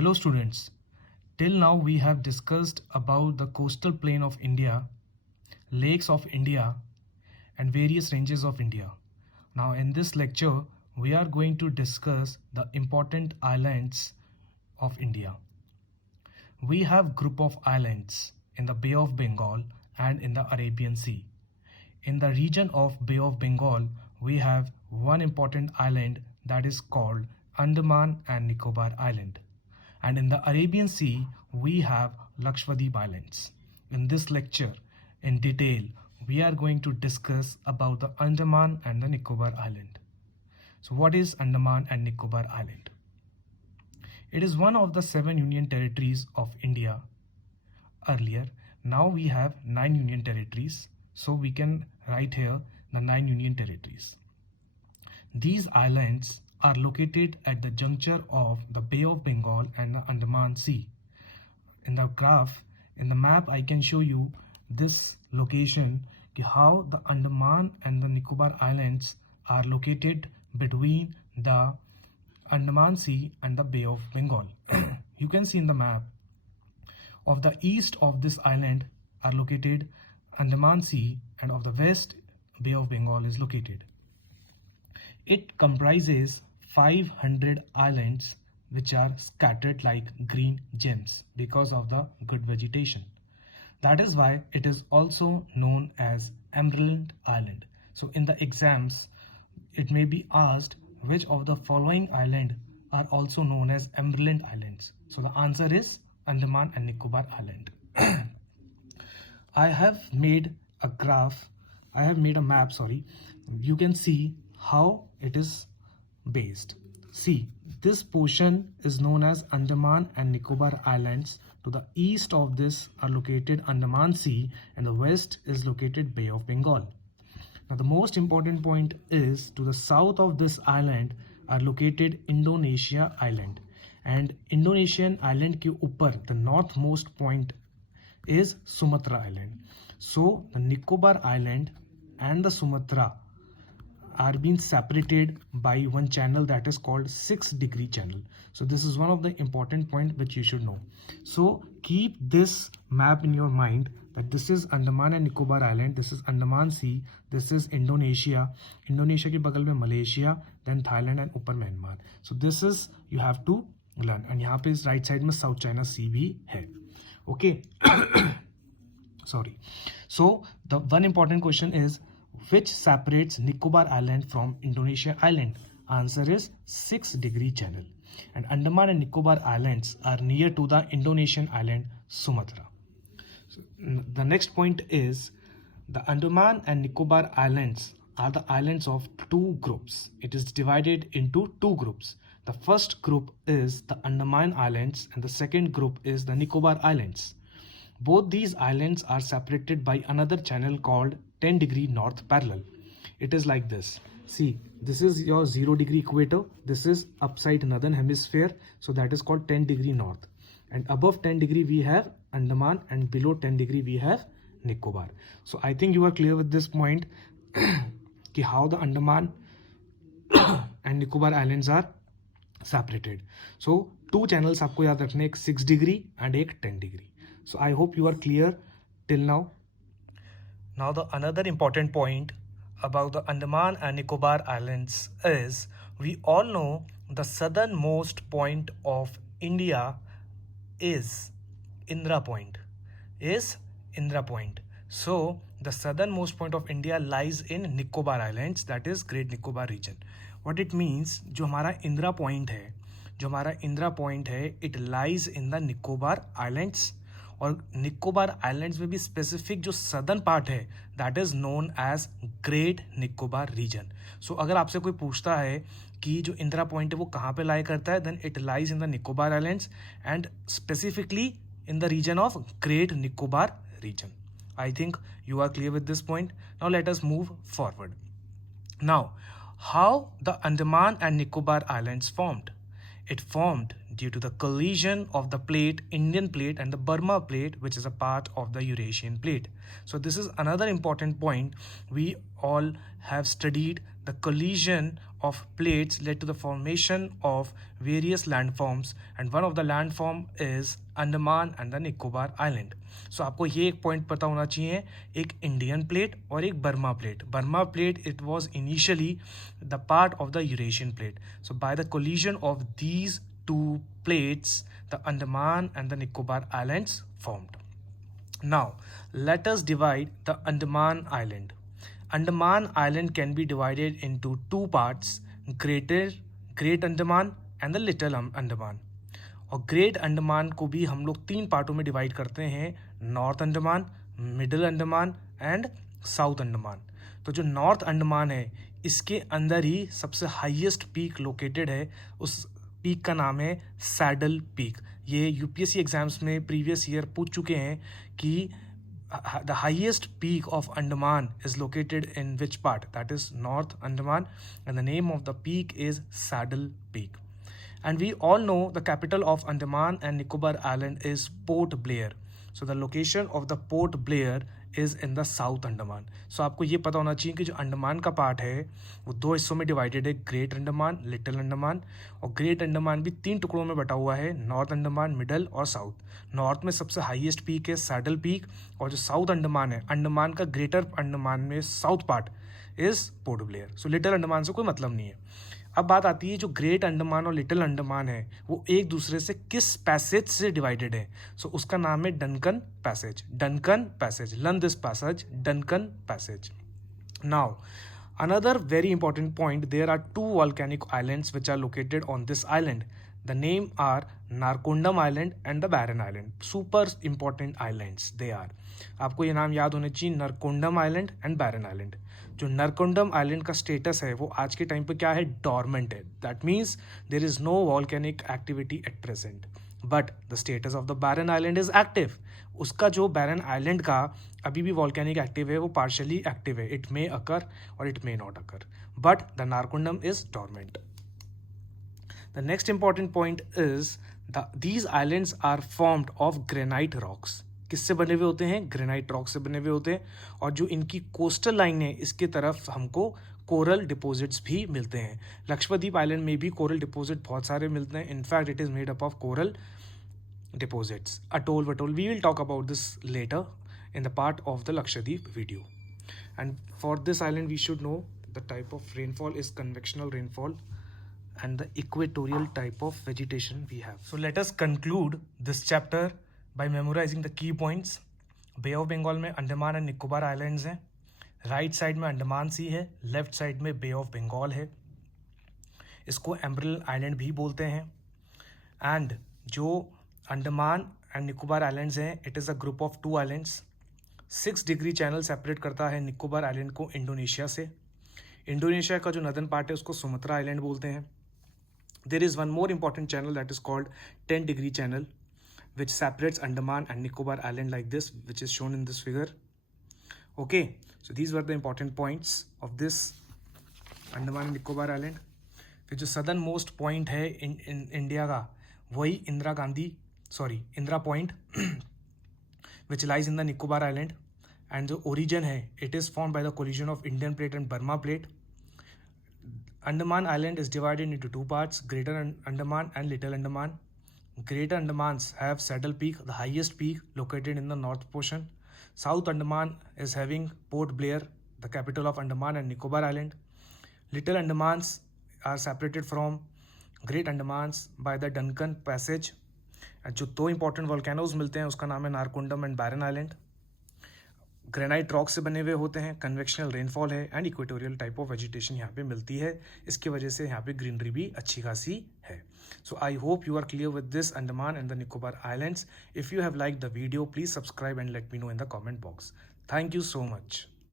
Hello students, till now we have discussed about the coastal plain of India, lakes of India and various ranges of India. Now in this lecture we are going to discuss the important islands of India. We have group of islands in the Bay of Bengal and in the Arabian Sea. In the region of Bay of Bengal we have one important island that is called Andaman and Nicobar Island. And in the Arabian Sea, we have Lakshadweep Islands. In this lecture, in detail, we are going to discuss about the Andaman and the Nicobar Island. So what is Andaman and Nicobar Island? It is one of the 7 union territories of India earlier. Now we have 9 union territories. So we can write here the 9 union territories. These islands are located at the juncture of the Bay of Bengal and the Andaman Sea. In the graph, in the map, I can show you this location, how the Andaman and the Nicobar Islands are located between the Andaman Sea and the Bay of Bengal. You can see in the map, of the east of this island are located Andaman Sea, and of the west, Bay of Bengal is located. It comprises 500 islands which are scattered like green gems because of the good vegetation. That is why it is also known as Emerald Island. So in the exams, it may be asked which of the following islands are also known as Emerald Islands. So the answer is Andaman and Nicobar Island. I have made a map, you can see how it is based. See, this portion is known as Andaman and Nicobar Islands. To the east of this are located Andaman Sea, and the west is located Bay of Bengal. Now the most important point is, to the south of this island are located Indonesia Island, and Indonesian Island ke upar, the northmost point is Sumatra Island. So the Nicobar Island and the Sumatra are being separated by one channel that is called 6-degree channel. So this is one of the important point which you should know. So keep this map in your mind, that this is Andaman and Nicobar Island, this is Andaman Sea, this is Indonesia, Indonesia ke bagal mein Malaysia, then Thailand and upar Myanmar. So this is you have to learn, and यहाँ पे right side में South China Sea भी है. Okay. Sorry. So the one important question is, which separates Nicobar Island from Indonesia Island? Answer is 6-degree channel. And Andaman and Nicobar Islands are near to the Indonesian island Sumatra. So, the next point is, the Andaman and Nicobar Islands are the islands of 2 groups. It is divided into 2 groups. The first group is the Andaman Islands and the second group is the Nicobar Islands. Both these islands are separated by another channel called 10-degree north parallel. It is like this. See, this is your 0-degree equator. This is upside northern hemisphere. So that is called 10-degree north. And above 10-degree we have Andaman, and below 10-degree we have Nicobar. So I think you are clear with this point ki how the Andaman and Nicobar Islands are separated. So 2 channels आपको याद रखने, एक 6-degree and एक 10-degree. So I hope you are clear till now. Now the another important point about the Andaman and Nicobar Islands is, we all know the southernmost point of India is Indra Point. So the southernmost point of India lies in Nicobar Islands, that is Great Nicobar region. What it means, जो हमारा Indra Point है, it lies in the Nicobar Islands. और Nicobar islands में भी specific जो southern part है, that is known as great Nicobar region. So अगर आपसे कोई पूछता है कि जो इंदिरा पॉइंट है वो कहाँ पे लाई करता है, then it lies in the Nicobar islands and specifically in the region of great Nicobar region. I think you are clear with this point. Now let us move forward. Now how the Andaman and Nicobar islands formed? It formed due to the collision of the plate, Indian plate and the Burma plate, which is a part of the Eurasian plate. So this is another important point. We all have studied the collision of plates led to the formation of various landforms, and one of the landform is Andaman and the Nicobar Island. So आपको ये एक point पता होना चाहिए, एक Indian plate और एक Burma plate. Burma plate it was initially the part of the Eurasian plate. So by the collision of these two plates, the Andaman and the Nicobar Islands formed. Now, let us divide the Andaman Island. Andaman Island can be divided into two parts, Great Andaman and the Little Andaman. और great Andaman को भी हम लोग तीन पार्टों में divide करते हैं, north Andaman, middle Andaman and south Andaman. तो जो नॉर्थ अंडमान है इसके अंदर ही सबसे हाईएस्ट पीक लोकेटेड है. उस पीक का नाम है सैडल पीक. ये यूपीएससी एग्जाम्स में प्रीवियस ईयर पूछ चुके हैं कि the highest peak of Andaman is located in which part? That is North Andaman, and the name of the peak is Saddle Peak. And we all know the capital of Andaman and Nicobar Island is Port Blair. So the location of the Port Blair is in the South Andaman. So आपको ये पता होना चाहिए कि जो अंडमान का part है वो दो हिस्सों में डिवाइडेड है, ग्रेट अंडमान, लिटिल अंडमान. और ग्रेट अंडमान भी तीन टुकड़ों में बटा हुआ है, नॉर्थ अंडमान, मिडल और साउथ. नॉर्थ में सबसे हाईएस्ट पीक है सैडल पीक, और जो साउथ अंडमान है, अंडमान का ग्रेटर अंडमान में south part is port Blair. So little Andaman से कोई मतलब नहीं है. अब बात आती है जो ग्रेट अंडमान और लिटिल अंडमान है वो एक दूसरे से किस पैसेज से डिवाइडेड है. सो उसका नाम है Duncan passage. Duncan passage, learn this passage, Duncan passage. Now another very important point, there are two volcanic islands which are located on this island. The name are Narcondam island and the Barren island. Super important islands they are. आपको ये नाम याद होने चाहिए, Narcondam island and Barren island. जो Narcondam island का status है वो आज के टाइम पे क्या है, डॉर्मेंट है. That means there is no volcanic activity at present. But the status of the Barren island is active. उसका जो बैरन आइलैंड का अभी भी वॉल्केनिक एक्टिव है, वो पार्शली एक्टिव है. इट मे अकर और it may not occur, but the Narcondam is dormant. The next important point is these islands are formed of granite rocks. किससे बने हुए होते हैं, ग्रेनाइट रॉक से बने हुए होते हैं. और जो इनकी कोस्टल लाइन है इसके तरफ हमको कोरल डिपॉजिट्स भी मिलते हैं. लक्षद्वीप आइलैंड में भी कोरल डिपॉजिट बहुत सारे मिलते हैं. In fact it is made up of coral deposits. Atoll वटोल, we will talk about this later in the part of the Lakshadweep video. And for this island we should know the type of rainfall is convectional rainfall and the equatorial type of vegetation we have. So let us conclude this chapter by memorizing the key points. Bay of Bengal में Andaman and Nicobar islands हैं. Right side में अंडमान सी है, left side में बे of Bengal है. इसको एम्ब्रिल island भी बोलते हैं. एंड जो अंडमान एंड निकोबार आइलैंड्स हैं, it is a group of two islands. 6 degree channel separate करता है निकोबार आइलैंड को इंडोनेशिया से. इंडोनेशिया का जो नदर्न पार्ट है उसको सुमत्रा आइलैंड बोलते हैं. There is one more important channel that is called 10 degree channel which separates Andaman and Nicobar Island like this, which is shown in this figure. Okay, so these were the important points of this Andaman and Nicobar Island. फिर जो southern most point है in India का, वही Indira point which lies in the Nicobar Island. And जो origin है, it is formed by the collision of Indian plate and Burma plate. Andaman Island is divided into two parts, Greater Andaman and Little Andaman. Greater Andamans have Saddle Peak, the highest peak located in the north portion. South Andaman is having Port Blair, the capital of Andaman and Nicobar Island. Little Andamans are separated from Great Andamans by the Duncan Passage. जो दो important volcanoes मिलते हैं उसका नाम है Narcondam and Barren island. Granite rock से बने हुए होते हैं, कन्वेक्शनल रेनफॉल है and equatorial type of vegetation यहाँ पे मिलती है. इसकी वजह से यहाँ पे ग्रीनरी भी अच्छी खासी है. So I hope you are clear with this Andaman and the Nicobar islands. If you have like the video please subscribe and let me know in the comment box. Thank you so much.